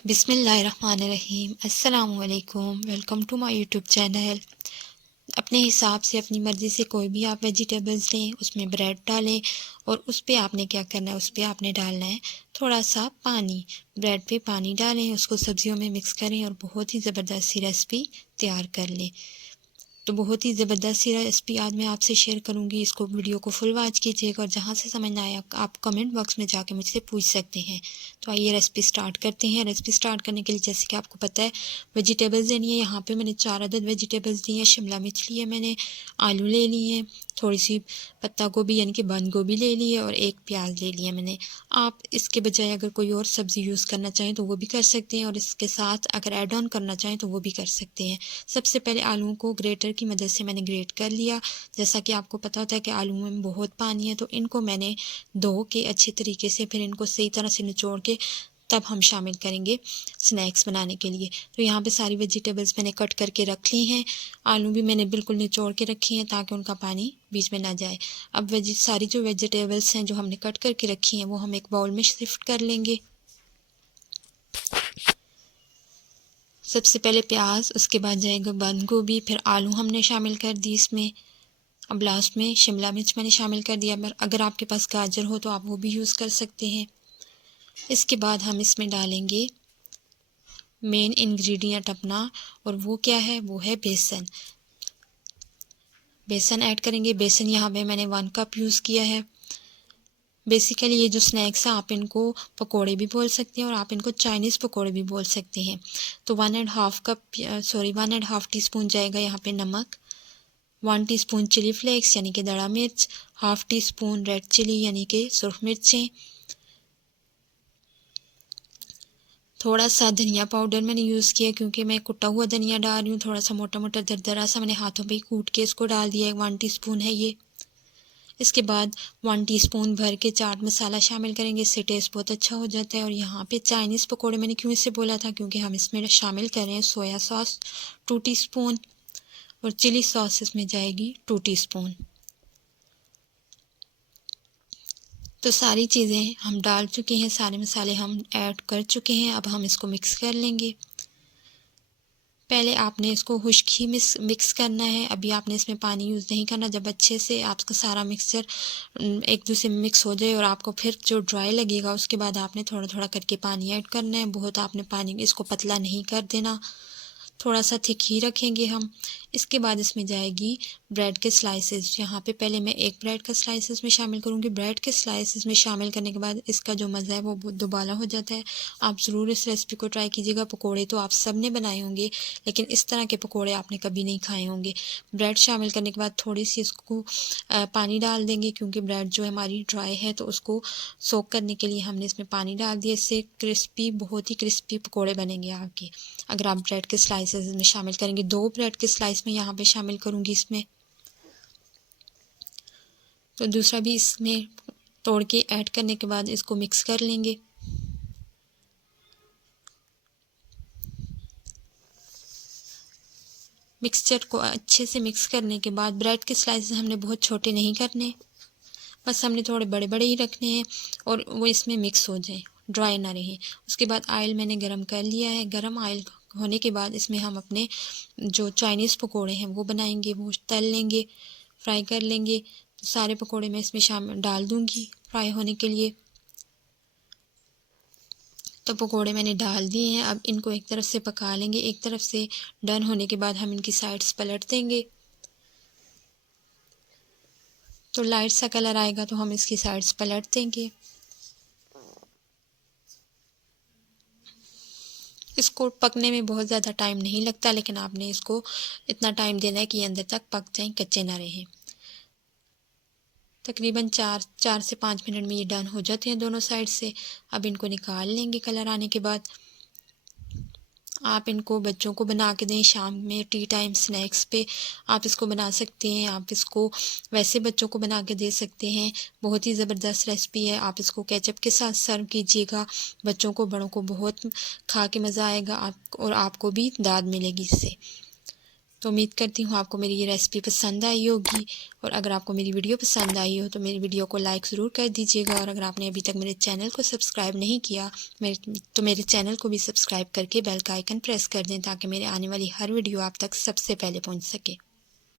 बिस्मिल्लाहिर्रहमानिर्रहीम। अस्सलामुअलैकुम। Welcome to my YouTube channel. अपने हिसाब से अपनी मर्ज़ी से कोई भी आप वेजिटेबल्स लें, उसमें ब्रेड डालें और उस पे आपने क्या करना है, उस पे आपने डालना है थोड़ा सा पानी। ब्रेड पे पानी डालें, उसको सब्ज़ियों में मिक्स करें और बहुत ही ज़बरदस्त सी रेसिपी तैयार कर लें। तो बहुत ही ज़बरदस्त सी रेसिपी आज मैं आपसे शेयर करूंगी। इसको वीडियो को फुल वॉच कीजिएगा और जहां से समझ ना आए आप कमेंट बॉक्स में जाके मुझसे पूछ सकते हैं। तो आइए रेसिपी स्टार्ट करते हैं। रेसिपी स्टार्ट करने के लिए जैसे कि आपको पता है वेजिटेबल्स लेनी है। यहाँ पे मैंने 4 अदद वेजिटेबल्स ली हैं। शिमला मिर्च ली है मैंने, आलू ले लिए हैं, थोड़ी सी पत्ता गोभी यानी कि बंद गोभी ले ली है और एक प्याज ले लिया मैंने। आप इसके बजाय अगर कोई और सब्ज़ी यूज़ करना चाहें तो वो भी कर सकते हैं और इसके साथ अगर ऐड ऑन करना चाहें तो वो भी कर सकते हैं। सबसे पहले आलूओं को ग्रेटर की मदद से मैंने ग्रेट कर लिया। जैसा कि आपको पता होता है कि आलू में बहुत पानी है, तो इनको मैंने धो के अच्छे तरीके से फिर इनको सही तरह से निचोड़ के तब हम शामिल करेंगे स्नैक्स बनाने के लिए। तो यहाँ पे सारी वेजिटेबल्स मैंने कट करके रख ली हैं। आलू भी मैंने बिल्कुल निचोड़ के रखी हैं ताकि उनका पानी बीच में ना जाए। अब सारी जो वेजिटेबल्स हैं जो हमने कट करके रखी हैं वो हम एक बाउल में शिफ्ट कर लेंगे। सबसे पहले प्याज, उसके बाद जाएगा बंद गोभी, फिर आलू हमने शामिल कर दी इसमें। अब लास्ट में शिमला मिर्च मैंने शामिल कर दिया। अगर आपके पास गाजर हो तो आप वो भी यूज़ कर सकते हैं। इसके बाद हम इसमें डालेंगे मेन इंग्रेडिएंट अपना, और वो क्या है, वो है बेसन। बेसन ऐड करेंगे। बेसन यहाँ पे मैंने 1 कप यूज़ किया है। बेसिकली ये जो स्नैक्स हैं आप इनको पकोड़े भी बोल सकते हैं और आप इनको चाइनीज़ पकोड़े भी बोल सकते हैं। तो 1.5 टीस्पून जाएगा यहाँ पे नमक, 1 टीस्पून चिली फ्लेक्स यानी कि दड़ा मिर्च, half teaspoon red chilli यानी कि सुरख मिर्चें, थोड़ा सा धनिया पाउडर मैंने यूज़ किया क्योंकि मैं कुटा हुआ धनिया डाल रही हूँ। थोड़ा सा मोटा मोटा दरदरा सा मैंने हाथों पे ही कूट के इसको डाल दिया है। 1 टीस्पून है ये। इसके बाद 1 टीस्पून भर के चाट मसाला शामिल करेंगे। इससे टेस्ट बहुत अच्छा हो जाता है। और यहाँ पे चाइनीज़ पकोड़े मैंने क्यों इसे बोला था, क्योंकि हम इसमें शामिल कर रहे हैं सोया सॉस 2 टीस्पून और चिली सॉस इसमें जाएगी 2 टीस्पून। तो सारी चीज़ें हम डाल चुके हैं, सारे मसाले हम ऐड कर चुके हैं। अब हम इसको मिक्स कर लेंगे। पहले आपने इसको खुश्क ही मिक्स करना है। अभी आपने इसमें पानी यूज़ नहीं करना। जब अच्छे से आपका सारा मिक्सचर एक दूसरे में मिक्स हो जाए और आपको फिर जो ड्राई लगेगा उसके बाद आपने थोड़ा थोड़ा करके पानी ऐड करना है। बहुत आपने पानी इसको पतला नहीं कर देना, थोड़ा सा थिक ही रखेंगे हम। इसके बाद इसमें जाएगी ब्रेड के स्लाइसेस। यहाँ पे पहले मैं एक ब्रेड का स्लाइसेस में शामिल करूँगी। ब्रेड के स्लाइसेस में शामिल करने के बाद इसका जो मज़ा है वो दोबारा हो जाता है। आप ज़रूर इस रेसिपी को ट्राई कीजिएगा। पकोड़े तो आप सब ने बनाए होंगे लेकिन इस तरह के पकोड़े आपने कभी नहीं खाए होंगे। ब्रेड शामिल करने के बाद थोड़ी सी इसको पानी डाल देंगे क्योंकि ब्रेड जो हमारी ड्राई है तो उसको सोक करने के लिए हमने इसमें पानी डाल दिया। इससे क्रिस्पी, बहुत ही क्रिस्पी पकोड़े बनेंगे आपके अगर आप ब्रेड के स्लाइसेस में शामिल करेंगे। 2 ब्रेड के स्लाइस में यहाँ पे शामिल करूँगी इसमें, तो दूसरा भी इसमें तोड़ के ऐड करने के बाद इसको मिक्स कर लेंगे। मिक्सचर को अच्छे से मिक्स करने के बाद ब्रेड के स्लाइसेस हमने बहुत छोटे नहीं करने, बस हमने थोड़े बड़े बड़े ही रखने हैं और वो इसमें मिक्स हो जाए, ड्राई ना रहे। उसके बाद ऑयल मैंने गरम कर लिया है। गरम ऑयल होने के बाद इसमें हम अपने जो चाइनीज़ पकोड़े हैं वो बनाएंगे, वो तल लेंगे, फ्राई कर लेंगे। तो सारे पकोड़े मैं इसमें शामिल डाल दूँगी फ्राई होने के लिए। तो पकोड़े मैंने डाल दिए हैं। अब इनको एक तरफ से पका लेंगे। एक तरफ से डन होने के बाद हम इनकी साइड्स पलट देंगे। तो लाइट सा कलर आएगा तो हम इसकी साइड्स पलट देंगे। इसको पकने में बहुत ज़्यादा टाइम नहीं लगता, लेकिन आपने इसको इतना टाइम देना है कि ये अंदर तक पक जाएं, कच्चे ना रहें। तकरीबन 4 से 5 मिनट में ये डन हो जाते हैं दोनों साइड से। अब इनको निकाल लेंगे। कलर आने के बाद आप इनको बच्चों को बना के दें शाम में टी टाइम स्नैक्स पे आप इसको बना सकते हैं। आप इसको वैसे बच्चों को बना के दे सकते हैं। बहुत ही ज़बरदस्त रेसिपी है। आप इसको केचप के साथ सर्व कीजिएगा। बच्चों को, बड़ों को बहुत खा के मज़ा आएगा आप और आपको भी दाद मिलेगी इससे। तो उम्मीद करती हूँ आपको मेरी ये रेसिपी पसंद आई होगी, और अगर आपको मेरी वीडियो पसंद आई हो तो मेरी वीडियो को लाइक ज़रूर कर दीजिएगा, और अगर आपने अभी तक मेरे चैनल को सब्सक्राइब नहीं किया मेरे चैनल को भी सब्सक्राइब करके बेल का आइकन प्रेस कर दें, ताकि मेरे आने वाली हर वीडियो आप तक सबसे पहले पहुँच सके।